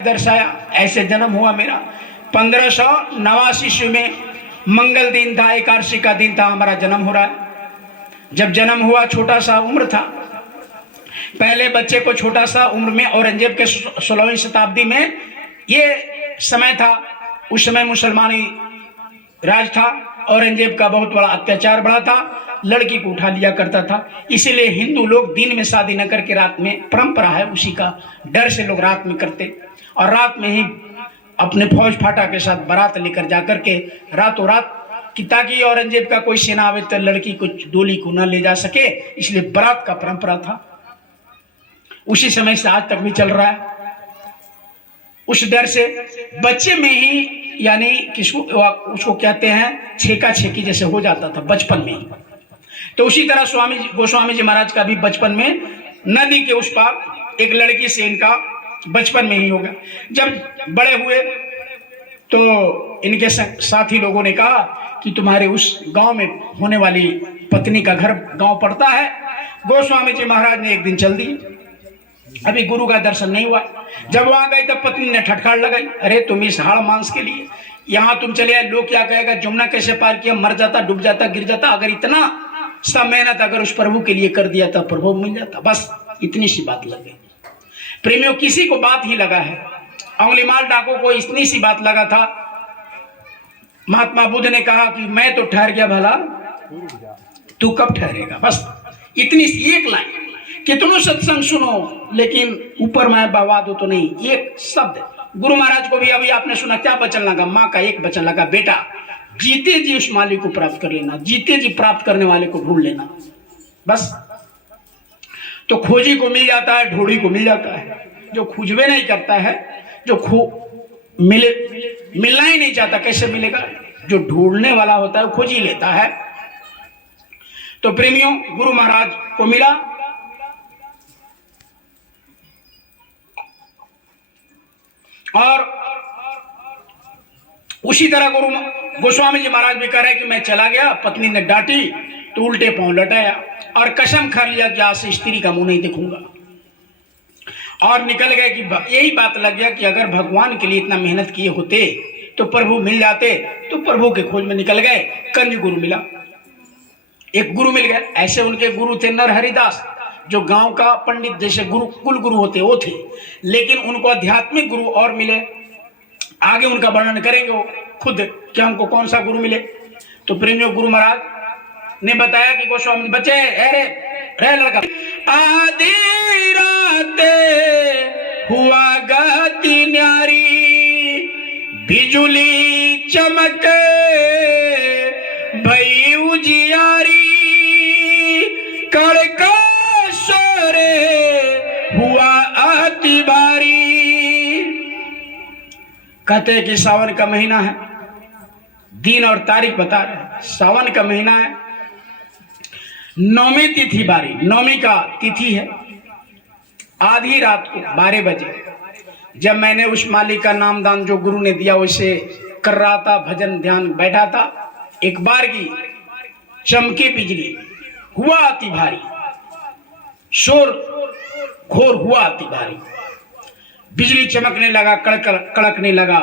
दर्शाया ऐसे जन्म हुआ मेरा 1589 में मंगल दिन था, एकादशी का दिन था, हमारा जन्म हो रहा है। जब जन्म हुआ छोटा सा उम्र था, पहले बच्चे को छोटा सा उम्र में औरंगजेब के 16वीं शताब्दी में ये समय था। उस समय मुसलमानी राज था, औरंगजेब का बहुत बड़ा अत्याचार बढ़ा था, लड़की को उठा लिया करता था। इसीलिए हिंदू लोग दिन में शादी न करके रात में, परंपरा है उसी का डर से लोग रात में करते, और रात में ही अपने फौज फाटा के साथ बारात लेकर जाकर के रातों रात कि ताकि औरंगजेब का कोई सेना आवे तो लड़की को डोली को न ले जा सके, इसलिए बारात का परंपरा था। उसी समय से आज तक भी चल रहा है। उस डर से बच्चे में ही, यानी किसको उसको कहते हैं छेका छेकी जैसे हो जाता था बचपन में ही। तो उसी तरह स्वामी गोस्वामी जी महाराज का भी बचपन में नदी के उस पार एक लड़की से इनका बचपन में ही हो गया। जब बड़े हुए तो इनके साथी लोगों ने कहा कि तुम्हारे उस गांव में होने वाली पत्नी का घर गांव पड़ता है। गोस्वामी जी महाराज ने एक दिन चल दी, अभी गुरु का दर्शन नहीं हुआ। जब वहां गए तब पत्नी ने ठटकार लगाई, अरे तुम इस हाड़ मांस के लिए यहाँ तुम चले आए, लोग क्या कहेगा, जमुना कैसे पार किया, मर जाता, डूब जाता, गिर जाता। अगर इतना सब मेहनत अगर उस प्रभु के लिए कर दिया था, प्रभु मिल जाता। बस इतनी सी बात लगे प्रेमियों, किसी को बात ही लगा है। अंगुलीमाल डाकू को इतनी सी बात लगा था। महात्मा बुद्ध ने कहा कि मैं तो ठहर गया, भला तू कब ठहरेगा। बस इतनी सी एक लाइन, कितनों सत्संग सुनो लेकिन ऊपर मैं बवा दो तो नहीं, एक शब्द। गुरु महाराज को भी अभी आपने सुना, क्या वचन लगा, माँ का एक वचन लगा, बेटा जीते जी उस मालिक को प्राप्त कर लेना, जीते जी प्राप्त करने वाले को ढूंढ लेना। बस तो खोजी को मिल जाता है, ढूंढी को मिल जाता है। जो खोजबे नहीं करता है, जो मिलना ही नहीं चाहता, कैसे मिलेगा। जो ढूंढने वाला होता है वो खोज ही लेता है। तो प्रेमियों, गुरु महाराज को मिला, और उसी तरह गुरु गोस्वामी जी महाराज भी कह रहे कि मैं चला गया, पत्नी ने डांटी तो उल्टे पांव लटाया और कसम खा लिया कि आज से स्त्री का मुंह नहीं देखूंगा, और निकल गए। कि यही बात लग गया कि अगर भगवान के लिए इतना मेहनत किए होते तो प्रभु मिल जाते, तो प्रभु के खोज में निकल गए। कंज गुरु मिला, एक गुरु मिल गया। ऐसे उनके गुरु थे नरहरिदास, जो गांव का पंडित जैसे गुरु कुल गुरु होते वो थे, लेकिन उनको आध्यात्मिक गुरु और मिले। आगे उनका वर्णन करेंगे वो खुद कि हमको कौन सा गुरु मिले। तो प्रेमियों, गुरु महाराज ने बताया कि गोस्वामी बच्चे, अरे लड़का, आधी रात हुआ गति न्यारी, बिजुली चमक भई उजियारी, कड़का सोरे हुआ अति भारी। कहते कि सावन का महीना है, दिन और तारीख बता रहे। सावन का महीना है, नौमी तिथि बारी, नौमी का तिथि है। आधी रात को 12 बजे जब मैंने उस मालिक का नामदान जो गुरु ने दिया वैसे कर रहा था, भजन ध्यान बैठा था, एक बार की चमकी बिजली, हुआ अति भारी, शोर घोर हुआ अति भारी, बिजली चमकने लगा, कड़कने लगा।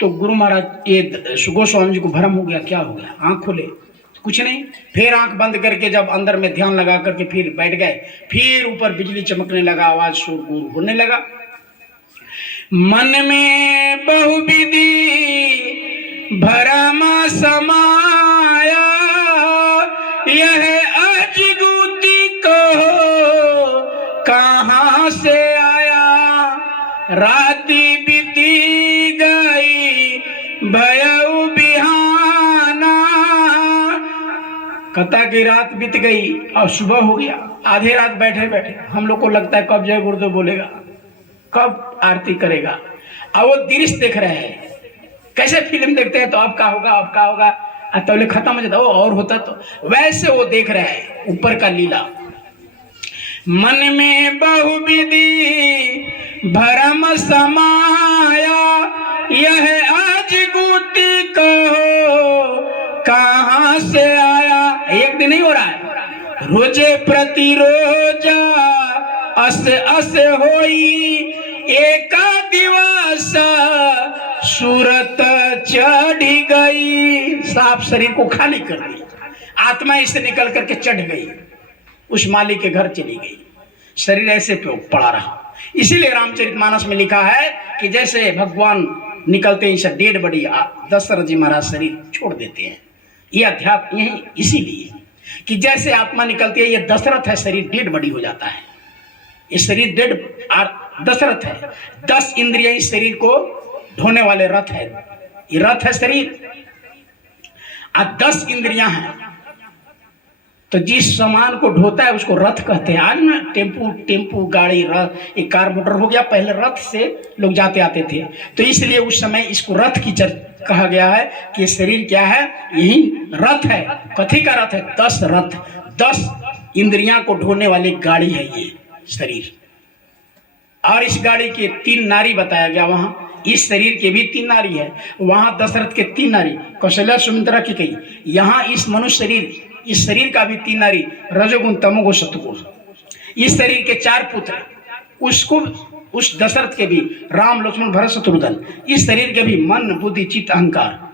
तो गुरु महाराज ये गोस्वामी जी को भ्रम हो गया, क्या हो गया, आंख खोले, कुछ नहीं। फिर आंख बंद करके जब अंदर में ध्यान लगा करके फिर बैठ गए, फिर ऊपर बिजली चमकने लगा, आवाज शोर गुर होने लगा। मन में बहुविधि भरम समाया, यह अजगुती को कहां से आया, राती बीती गई भयउ बिहाना। कहता कि रात बीत गई और सुबह हो गया। आधे रात बैठे बैठे हम लोग को लगता है कब जय गुरुदेव बोलेगा, कब आरती करेगा। और वो दृश्य देख रहे हैं, कैसे फिल्म देखते हैं तो अब क्या होगा, अब क्या होगा, तो खत्म हो जाता, वो और होता तो वैसे वो देख रहे हैं ऊपर का लीला। मन में बहुविधि भरम समाया, यह आज गुती को कहां से आया। एक दिन नहीं हो रहा है, रोजे प्रतिरोजा अस अस होई एका दिवा गई, साफ शरीर को खाली कर दी, आत्मा इससे निकल करके चढ़ गई, उस मालिक के घर चली गई, शरीर ऐसे पड़ा रहा। इसीलिए रामचरितमानस में लिखा है कि जैसे भगवान निकलते हैं इसे डेढ़ बड़ी दशरथ जी महाराज शरीर छोड़ देते हैं। ये अध्यात्म यही इसीलिए कि जैसे आत्मा निकलती है, ये दशरथ है, शरीर डेढ़ बड़ी हो जाता है। ये शरीर डेढ़ दशरथ है, 10 इंद्रियां इस शरीर को ढोने वाले रथ है। ये रथ है शरीर, और 10 इंद्रियां हैं। तो जिस सामान को ढोता है उसको रथ कहते हैं। आज ना टेम्पू गाड़ी, रथ, एक कार मोटर हो गया, पहले रथ से लोग जाते आते थे, तो इसलिए उस समय इसको रथ की कहा गया है कि शरीर क्या है, यही रथ है। कथी का रथ है? 10 रथ, 10 इंद्रियां को ढोने वाली गाड़ी है ये शरीर। और इस गाड़ी के 3 नारी बताया गया। वहां इस शरीर के भी 3 नारी है, वहां दशरथ के 3 नारी, कौशल्या सुमित्रा की कही। यहाँ इस मनुष्य शरीर, इस शरीर का भी 3 नारी, रजोगुण तमोगुण सत्वगुण। इस शरीर के 4 पुत्र, उसको उस दशरथ के भी राम लक्ष्मण भरत शत्रुघ्न। इस शरीर के भी मन बुद्धि चित्त अहंकार।